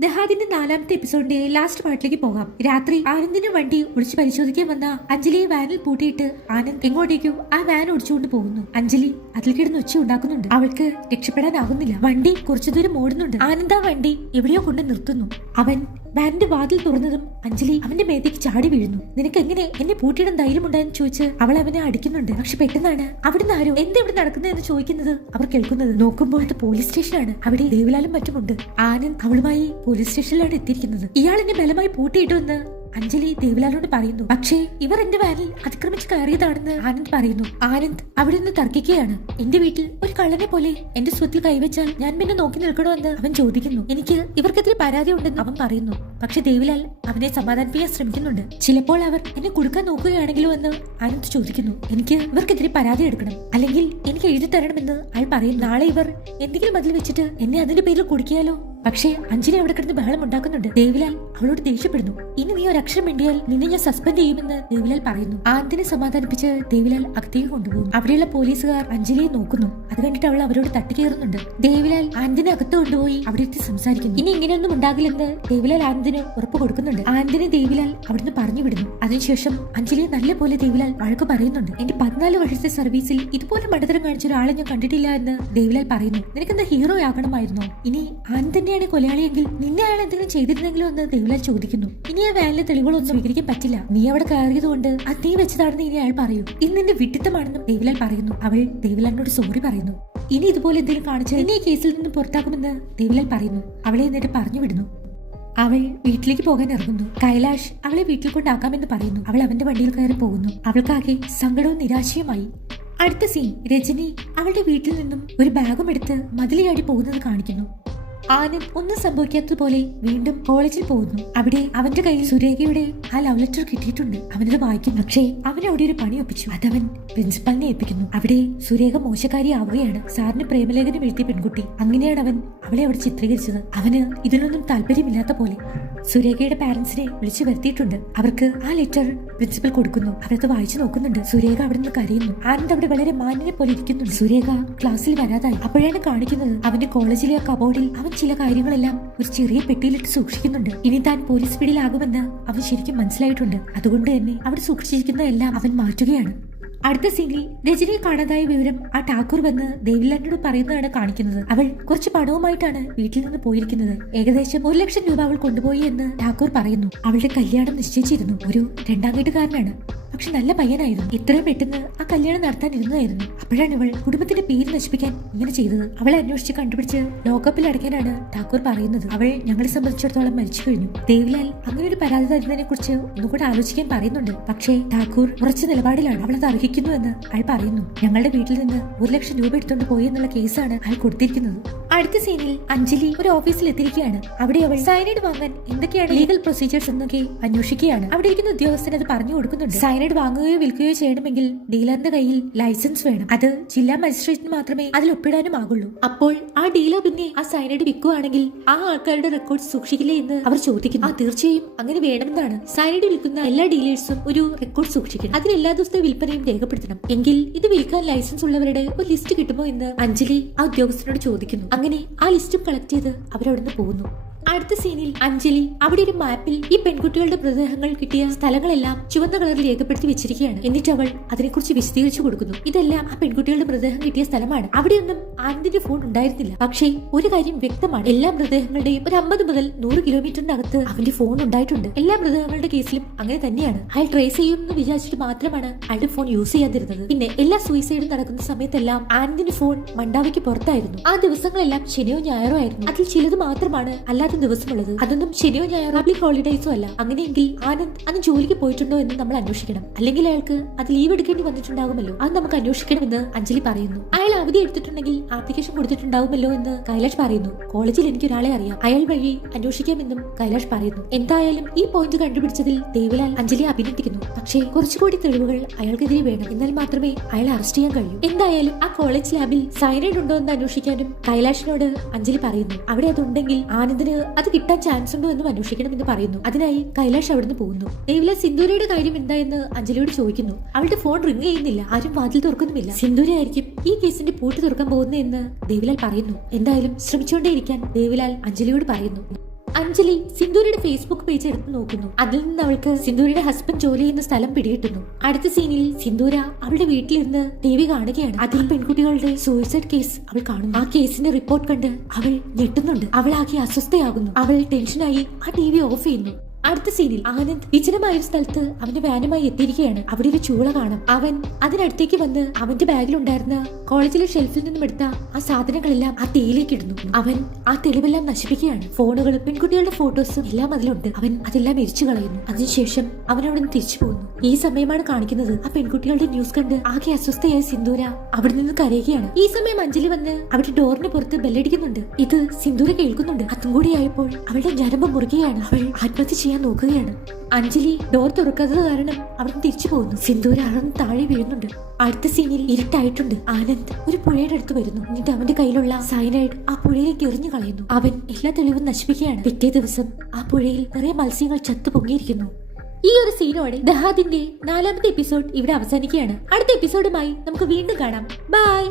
ദഹാദിന്റെ നാലാമത്തെ എപ്പിസോഡിന്റെ ലാസ്റ്റ് പാർട്ടിലേക്ക് പോകാം. രാത്രി ആനന്ദിന്റെ വണ്ടി ഒളിച്ച് പരിശോധിക്കാൻ വന്ന അഞ്ജലിയെ വാനിൽ പൂട്ടിയിട്ട് ആനന്ദ് എങ്ങോട്ടേക്കും ആ വാൻ ഒടിച്ചുകൊണ്ട് പോകുന്നു. അഞ്ജലി അതിൽ കിടന്ന് ഒച്ച ഉണ്ടാക്കുന്നുണ്ട്. അവൾക്ക് രക്ഷപ്പെടാനാകുന്നില്ല വണ്ടി കുറച്ചു ദൂരം ഓടുന്നുണ്ട്. ആനന്ദ് ആ വണ്ടി എവിടെയോ കൊണ്ട് നിർത്തുന്നു. അവൻ വാനിന്റെ വാതിൽ തുറന്നതും അഞ്ജലി അവന്റെ മേത്തേക്ക് ചാടി വീഴുന്നു. നിനക്ക് എങ്ങനെ എന്നെ പൂട്ടിയിടാൻ ധൈര്യമുണ്ടായെന്ന് ചോദിച്ച് അവൾ അവനെ അടിക്കുന്നുണ്ട്. പക്ഷെ പെട്ടെന്നാണ് അവിടുന്ന് ആരോ എന്താ ഇവിടെ നടക്കുന്നത് എന്ന് ചോദിക്കുന്നത് അവർ കേൾക്കുന്നത്. നോക്കുമ്പോൾ അത് പോലീസ് സ്റ്റേഷനാണ്. അവിടെ ദേവിലാലും മറ്റുമുണ്ട്. ആനന്ദ് അവളുമായി പോലീസ് സ്റ്റേഷനിലാണ് എത്തിയിരിക്കുന്നത്. ഇയാൾ എന്നെ ബലമായി പൂട്ടിയിട്ടു എന്ന് അഞ്ജലി ദേവിലാലോട് പറയുന്നു പക്ഷേ ഇവർ എന്റെ വാനിൽ അതിക്രമിച്ച് കയറിയതാണെന്ന് ആനന്ദ് പറയുന്നു. ആനന്ദ് അവിടെ നിന്ന് തർക്കിക്കുകയാണ്. എന്റെ വീട്ടിൽ ഒരു കള്ളനെ പോലെ എന്റെ സ്വത്തിൽ കൈവച്ചാൽ ഞാൻ പിന്നെ നോക്കി നിൽക്കണമെന്ന് അവൻ ചോദിക്കുന്നു. എനിക്ക് ഇവർക്കെതിരെ പരാതി ഉണ്ടെന്ന് അവൻ പറയുന്നു. പക്ഷെ ദേവിലാൽ അവനെ സമാധാനിപ്പിക്കാൻ ശ്രമിക്കുന്നുണ്ട്. ചിലപ്പോൾ അവർ എന്നെ കൊടുക്കാൻ നോക്കുകയാണെങ്കിലോ എന്ന് ആനന്ദ് ചോദിക്കുന്നു. എനിക്ക് ഇവർക്കെതിരെ പരാതി എടുക്കണം. അല്ലെങ്കിൽ എനിക്ക് എഴുതി തരണമെന്ന് അയാൾ പറയും നാളെ ഇവർ എന്തെങ്കിലും അതിൽ വെച്ചിട്ട് എന്നെ അതിന്റെ പേരിൽ കുടിക്കിയാലോ? പക്ഷേ അഞ്ജലി അവിടെ കിടന്ന് ബഹളം ഉണ്ടാക്കുന്നുണ്ട്. ദേവിലാൽ അവളോട് ദേഷ്യപ്പെടുന്നു. ഇനി നീ ഒരു അക്ഷരം മിണ്ടിയാൽ നിന്നെ ഞാൻ സസ്പെൻഡ് ചെയ്യുമെന്ന് ദേവിലാൽ പറയുന്നു. ആദ്യത്തിനെ സമാധാനിപ്പിച്ച് ദേവിലാൽ അകത്തേക്ക് കൊണ്ടുപോകും അവിടെയുള്ള പോലീസുകാർ അഞ്ജലിയെ നോക്കുന്നു. അത് കണ്ടിട്ട് അവൾ അവരോട് തട്ടിക്കേറുന്നുണ്ട്. ദേവിലാൽ ആന്തിനെ അകത്ത് കൊണ്ടുപോയി അവിടെ എത്തി സംസാരിക്കുന്നു. ഇനി ഇങ്ങനെയൊന്നും ഉണ്ടാകില്ലെന്ന് ദേവിലാൽ ആനന്ദിന് ഉറപ്പ് കൊടുക്കുന്നുണ്ട്. ആനന്ദിനെ ദേവിലാൽ അവിടുന്ന് പറഞ്ഞു വിടുന്നു. അതിനുശേഷം അഞ്ജലിയെ നല്ല പോലെ ദേവിലാൽ വഴക്ക് പറയുന്നുണ്ട്. എന്റെ പതിനാല് വർഷത്തെ സർവീസിൽ ഇതുപോലെ മണ്ടത്തരം കാണിച്ച ഒരാളെ ഞാൻ കണ്ടിട്ടില്ല എന്ന് ദേവിലാൽ പറയുന്നു. നിനക്കെന്താ ഹീറോ ആകണമായിരുന്നു ഇനി ആനന്ദ് തന്നെയാണ് കൊലയാളിയെങ്കിൽ നിന്നെ അയാൾ എന്തെങ്കിലും ചെയ്തിരുന്നെങ്കിലോ എന്ന് ദേവിലാൽ ചോദിക്കുന്നു. ഇനി ആ വാനിലെ തെളിവുകളൊന്നും സ്വീകരിക്കാൻ പറ്റില്ല. നീ അവിടെ കയറിയതുകൊണ്ട് കൊണ്ട് തീ വെച്ചതാണെന്ന് ഇനി അയാൾ പറയൂ. ഇന്ന് നിന്റെ വിട്ടിത്തമാണെന്നും ദേവിലാൽ പറയുന്നു. അവൾ ദേവിലാലിനോട് സോറി പറയുന്നു. ഇനി ഇതുപോലെ എന്തെങ്കിലും കാണിച്ച് ഇനി ഈ കേസിൽ നിന്ന് പുറത്താക്കുമെന്ന് ദേവിലാൽ പറയുന്നു. അവളെ എന്നിട്ട് പറഞ്ഞു വിടുന്നു. അവൾ വീട്ടിലേക്ക് പോകാൻ ഇറങ്ങുന്നു. കൈലാഷ് അവളെ വീട്ടിൽ കൊണ്ടാക്കാമെന്ന് പറയുന്നു. അവൾ അവന്റെ വണ്ടിയിൽ കയറി പോകുന്നു. അവൾക്കാകെ സങ്കടവും നിരാശയുമായി. അടുത്ത സീൻ രജനി അവളുടെ വീട്ടിൽ നിന്നും ഒരു ബാഗും എടുത്ത് മതിലിയാടി പോകുന്നത് കാണിക്കുന്നു. ആനന്ദ് ഒന്നും സംഭവിക്കാത്തതുപോലെ വീണ്ടും കോളേജിൽ പോകുന്നു. അവിടെ അവന്റെ കയ്യിൽ സുരേഖയുടെ ആ ലവ് ലെറ്റർ കിട്ടിയിട്ടുണ്ട്. അവനത് വായിക്കും. പക്ഷേ അവൻ അവിടെ ഒരു പണി ഒപ്പിച്ചു. അതവൻ പ്രിൻസിപ്പാളിനെ ഏൽപ്പിക്കുന്നു. അവിടെ സുരേഖ മോശക്കാരി ആവുകയാണ് സാറിന് പ്രേമലേഖനം എഴുതിയ പെൺകുട്ടി. അങ്ങനെയാണ് അവൻ അവളെ അവിടെ ചിത്രീകരിച്ചത്. അവന് ഇതിലൊന്നും താല്പര്യമില്ലാത്ത പോലെ സുരേഖയുടെ പാരന്റ്സിനെ വിളിച്ചു വരുത്തിയിട്ടുണ്ട്. അവർക്ക് ആ ലെറ്റർ പ്രിൻസിപ്പൽ കൊടുക്കുന്നു. അവരത് വായിച്ചു നോക്കുന്നുണ്ട്. സുരേഖ അവിടെ നിന്ന് കരയുന്നു. ആനന്ദ് അവിടെ വളരെ മാന്യനെ പോലെ ഇരിക്കുന്നു സുരേഖ ക്ലാസ്സിൽ വരാതായി. അപ്പോഴാണ് കാണിക്കുന്നത് അവന്റെ കോളേജിലെ ആ കബോർഡിൽ അവൻ ചില കാര്യങ്ങളെല്ലാം ഒരു ചെറിയ പെട്ടിയിലിട്ട് സൂക്ഷിക്കുന്നുണ്ട്. ഇനി താൻ പോലീസ് പിടിയിലാകുമെന്ന് അവൻ ശരിക്കും മനസ്സിലായിട്ടുണ്ട്. അതുകൊണ്ട് തന്നെ അവിടെ സൂക്ഷിച്ചിരിക്കുന്ന എല്ലാം അവൻ മാറ്റുകയാണ്. അടുത്ത സീനിൽ രജനിയെ കാണാതായ വിവരം ആ ഠാക്കൂർ വന്ന് ദേവിലാലിനോട് പറയുന്നതാണ് കാണിക്കുന്നത്. അവൾ കുറച്ച് പണവുമായിട്ടാണ് വീട്ടിൽ നിന്ന് പോയിരിക്കുന്നത്. ഏകദേശം ഒരു ലക്ഷം രൂപ അവൾ കൊണ്ടുപോയി എന്ന് ഠാക്കൂർ പറയുന്നു. അവളുടെ കല്യാണം നിശ്ചയിച്ചിരുന്നു. ഒരു രണ്ടാം വീട്ടുകാരനാണ്. പക്ഷെ നല്ല പയ്യനായിരുന്നു. ഇത്രയും പെട്ടെന്ന് ആ കല്യാണം നടത്താൻ ഇരുന്നതായിരുന്നു. അപ്പോഴാണ് ഇവൾ കുടുംബത്തിന്റെ പേര് നശിപ്പിക്കാൻ ഇങ്ങനെ ചെയ്തത്. അവളെ അന്വേഷിച്ച് കണ്ടുപിടിച്ച് ലോക്കപ്പിൽ അടയ്ക്കാനാണ് ഠാക്കൂർ പറയുന്നത്. അവൾ ഞങ്ങളെ സംബന്ധിച്ചിടത്തോളം മരിച്ചു കഴിഞ്ഞു. ദേവിലാൽ അങ്ങനെ ഒരു പരാതി തരുന്നതിനെ കുറിച്ച് ഒന്നുകൂടെ ആലോചിക്കാൻ പറയുന്നുണ്ട്. പക്ഷേ ഠാക്കൂർ ഉറച്ച നിലപാടിലാണ് അവളത് അർഹിക്കുന്നു എന്ന് അയാൾ പറയുന്നു. ഞങ്ങളുടെ വീട്ടിൽ നിന്ന് ഒരു ലക്ഷം രൂപ എടുത്തുകൊണ്ട് പോയി എന്നുള്ള കേസാണ് അയാൾ കൊടുത്തിരിക്കുന്നത്. അടുത്ത സീനിൽ അഞ്ജലി ഒരു ഓഫീസിൽ എത്തിയിരിക്കുകയാണ്. അവിടെ അവൾ സൈനൈഡ് വാങ്ങാൻ എന്തൊക്കെയാണ് ലീഗൽ പ്രൊസീജിയേഴ്സ് എന്നൊക്കെ അന്വേഷിക്കുകയാണ്. അവിടെ ഇരിക്കുന്ന ഉദ്യോഗസ്ഥൻ അത് പറഞ്ഞു കൊടുക്കുന്നുണ്ട്. സൈനൈഡ് വാങ്ങുകയോ വിൽക്കുകയോ ചെയ്യണമെങ്കിൽ ഡീലറിന്റെ കയ്യിൽ ലൈസൻസ് വേണം. അത് ജില്ലാ മജിസ്ട്രേറ്റിന് മാത്രമേ അതിൽ ഒപ്പിടാനും ആകുള്ളൂ അപ്പോൾ ആ ഡീലർ പിന്നെ ആ സൈനൈഡ് വിൽക്കുകയാണെങ്കിൽ ആ ആൾക്കാരുടെ റെക്കോർഡ് സൂക്ഷിക്കില്ലേ എന്ന് അവർ ചോദിക്കുന്നു. ആ തീർച്ചയായും അങ്ങനെ വേണമെന്നാണ്. സൈനൈഡ് വിൽക്കുന്ന എല്ലാ ഡീലേഴ്സും ഒരു റെക്കോർഡ് സൂക്ഷിക്കണം. അതിൽ എല്ലാ ദിവസത്തെ വിൽപ്പനയും രേഖപ്പെടുത്തണം. എങ്കിൽ ഇത് വിൽക്കാൻ ലൈസൻസ് ഉള്ളവരുടെ ഒരു ലിസ്റ്റ് കിട്ടുമോ എന്ന് അഞ്ജലി ആ ഉദ്യോഗസ്ഥനോട് ചോദിക്കുന്നു. അങ്ങനെ ആ ലിസ്റ്റും കളക്ട് ചെയ്ത് അവരവിടുന്ന് പോകുന്നു. അടുത്ത സീനിൽ അഞ്ജലി അവിടെ ഒരു മാപ്പിൽ ഈ പെൺകുട്ടികളുടെ മൃതദേഹങ്ങൾ കിട്ടിയ സ്ഥലങ്ങളെല്ലാം ചുവന്ന കളറിൽ രേഖപ്പെടുത്തി വെച്ചിരിക്കുകയാണ്. എന്നിട്ട് അവൾ അതിനെക്കുറിച്ച് വിശദീകരിച്ചു കൊടുക്കുന്നു. ഇതെല്ലാം ആ പെൺകുട്ടികളുടെ മൃതദേഹം കിട്ടിയ സ്ഥലമാണ്. അവിടെയൊന്നും ആനന്ദിന്റെ ഫോൺ ഉണ്ടായിരുന്നില്ല. പക്ഷേ ഒരു കാര്യം വ്യക്തമാണ്. എല്ലാ മൃതദേഹങ്ങളുടെയും ഒരു അമ്പത് മുതൽ നൂറ് കിലോമീറ്ററിനകത്ത് അവന്റെ ഫോൺ ഉണ്ടായിട്ടുണ്ട്. എല്ലാ മൃതദേഹങ്ങളുടെ കേസിലും അങ്ങനെ തന്നെയാണ്. അയാൾ ട്രേസ് ചെയ്യും എന്ന് വിചാരിച്ചിട്ട് മാത്രമാണ് അയാളുടെ ഫോൺ യൂസ് ചെയ്യാതിരുന്നത്. പിന്നെ എല്ലാ സൂയിസൈഡും നടക്കുന്ന സമയത്തെല്ലാം ആനന്ദിന്റെ ഫോൺ മണ്ടാവയ്ക്ക് പുറത്തായിരുന്നു. ആ ദിവസങ്ങളെല്ലാം ശനിയോ ഞായറോ ആയിരുന്നു. അതിൽ ചിലത് മാത്രമാണ് അല്ലാത്ത ദിവസമുള്ളത്. അതൊന്നും ശനിയോ ഞായറോ പബ്ലിക് ഹോളിഡേയ്സോ അല്ല. അങ്ങനെയെങ്കിൽ ആനന്ദ് അന്ന് ജോലിക്ക് പോയിട്ടുണ്ടോ എന്ന് നമ്മൾ അന്വേഷിക്കണം. അല്ലെങ്കിൽ അയാൾക്ക് അത് ലീവ് എടുക്കേണ്ടി വന്നിട്ടുണ്ടാകുമല്ലോ. അത് നമുക്ക് അന്വേഷിക്കണമെന്ന് അഞ്ജലി പറയുന്നു. അയാൾ അവധി എടുത്തിട്ടുണ്ടെങ്കിൽ ആപ്ലിക്കേഷൻ കൊടുത്തിട്ടുണ്ടാവുമല്ലോ എന്ന് കൈലാഷ് പറയുന്നു. കോളേജിൽ എനിക്ക് ഒരാളെ അറിയാം. അയാൾ വഴി അന്വേഷിക്കാമെന്നും കൈലാഷ് പറയുന്നു. എന്തായാലും ഈ പോയിന്റ് കണ്ടുപിടിച്ചതിൽ ദേവിലാൽ അഞ്ജലി അഭിനന്ദിക്കുന്നു. പക്ഷേ കുറച്ചുകൂടി തെളിവുകൾ അയാൾക്കെതിരെ വേണം. എന്നാൽ മാത്രമേ അയാൾ അറസ്റ്റ് ചെയ്യാൻ കഴിയൂ. എന്തായാലും ആ കോളേജ് ലാബിൽ സൈനൈഡ് ഉണ്ടോ എന്ന് അന്വേഷിക്കാനും കൈലാഷിനോട് അഞ്ജലി പറയുന്നു. അവിടെ അതുണ്ടെങ്കിൽ ആനന്ദിന് അത് കിട്ടാൻ ചാൻസ് ഉണ്ടോ എന്നും അന്വേഷിക്കണം എന്ന് പറയുന്നു. അതിനായി കൈലാഷ് അവിടുന്ന് പോകുന്നു. ദേവിലാൽ സിന്ദൂരയുടെ കാര്യം എന്തായെന്ന് അഞ്ജലിയോട് ചോദിക്കുന്നു. അവളുടെ ഫോൺ റിംഗ് ചെയ്യുന്നില്ല. ആരും വാതിൽ തുറക്കുന്നുമില്ല. സിന്ദൂര ആയിരിക്കും ഈ കേസിന്റെ പൂട്ട് തുറക്കാൻ പോകുന്നതെന്ന് ദേവിലാൽ പറയുന്നു. എന്തായാലും ശ്രമിച്ചുകൊണ്ടേയിരിക്കാൻ ദേവിലാൽ അഞ്ജലിയോട് പറയുന്നു. അഞ്ജലി സിന്ദൂരിയുടെ ഫേസ്ബുക്ക് പേജ് എടുത്ത് നോക്കുന്നു. അതിൽ നിന്ന് അവൾക്ക് സിന്ദൂരിയുടെ ഹസ്ബൻഡ് ജോലി ചെയ്യുന്ന സ്ഥലം പിടികിട്ടുന്നു. അടുത്ത സീനിൽ സിന്ധൂര അവളുടെ വീട്ടിലിരുന്ന് ദേവി കാണുകയാണ്. അതിൽ പെൺകുട്ടികളുടെ സൂയിസൈഡ് കേസ് അവൾ കാണുന്നു. ആ കേസിന്റെ റിപ്പോർട്ട് കണ്ട് അവൾ ഞെട്ടുന്നുണ്ട്. അവൾ ആകെ അസ്വസ്ഥയാകുന്നു. അവൾ ടെൻഷനായി ആ ടി വി ഓഫ് ചെയ്യുന്നു. അടുത്ത സീനിൽ ആനന്ദ് വിജനമായ ഒരു സ്ഥലത്ത് അവന്റെ വാനുമായി എത്തിയിരിക്കുകയാണ്. അവിടെ ഒരു ചൂള കാണും. അവൻ അതിനടുത്തേക്ക് വന്ന് അവന്റെ ബാഗിലുണ്ടായിരുന്ന കോളേജിലെ ഷെൽഫിൽ നിന്നും എടുത്ത ആ സാധനങ്ങളെല്ലാം ആ തീയിലേക്ക് ഇടുന്നു. അവൻ ആ തെളിവെല്ലാം നശിപ്പിക്കുകയാണ്. ഫോണുകളും പെൺകുട്ടികളുടെ ഫോട്ടോസും എല്ലാം അതിലുണ്ട്. അവൻ അതെല്ലാം എരിച്ചു കളയുന്നു. അതിനുശേഷം അവൻ അവിടെ നിന്ന് തിരിച്ചു പോകുന്നു. ഈ സമയമാണ് കാണിക്കുന്നത് ആ പെൺകുട്ടികളുടെ ന്യൂസ് കണ്ട് ആകെ അസ്വസ്ഥയായ സിന്ദൂര അവിടെ നിന്ന് കരയുകയാണ്. ഈ സമയം അഞ്ജലി വന്ന് അവിടെ ഡോറിന് പുറത്ത് ബെല്ലടിക്കുന്നുണ്ട്. ഇത് സിന്ദൂര കേൾക്കുന്നുണ്ട്. അതും കൂടി ആയപ്പോൾ അവളുടെ ഞരമ്പ് മുറുകയാണ്. അവൾ ആത്മഹത്യ ചെയ്യാൻ നോക്കുകയാണ്. അഞ്ജലി ഡോർ തുറക്കാത്തത് കാരണം അവൻ തിരിച്ചു പോകുന്നു. സിന്ദൂര അഴന്ന് താഴെ വീഴുന്നുണ്ട്. അടുത്ത സീനിൽ ഇരുട്ടായിട്ടുണ്ട്. ആനന്ദ് ഒരു പുഴയുടെ അടുത്ത് വരുന്നു. എന്നിട്ട് അവന്റെ കയ്യിലുള്ള സൈനൈഡ് ആ പുഴയിലേക്ക് എറിഞ്ഞു കളയുന്നു. അവൻ എല്ലാ തെളിവും നശിപ്പിക്കുകയാണ്. പിറ്റേ ദിവസം ആ പുഴയിൽ നിറയെ മത്സ്യങ്ങൾ ചത്തു പൊങ്ങിയിരിക്കുന്നു. ഈ ഒരു സീനോടെ ദഹാദിന്റെ നാലാമത്തെ എപ്പിസോഡ് ഇവിടെ അവസാനിക്കുകയാണ്. അടുത്ത എപ്പിസോഡുമായി നമുക്ക് വീണ്ടും കാണാം. ബൈ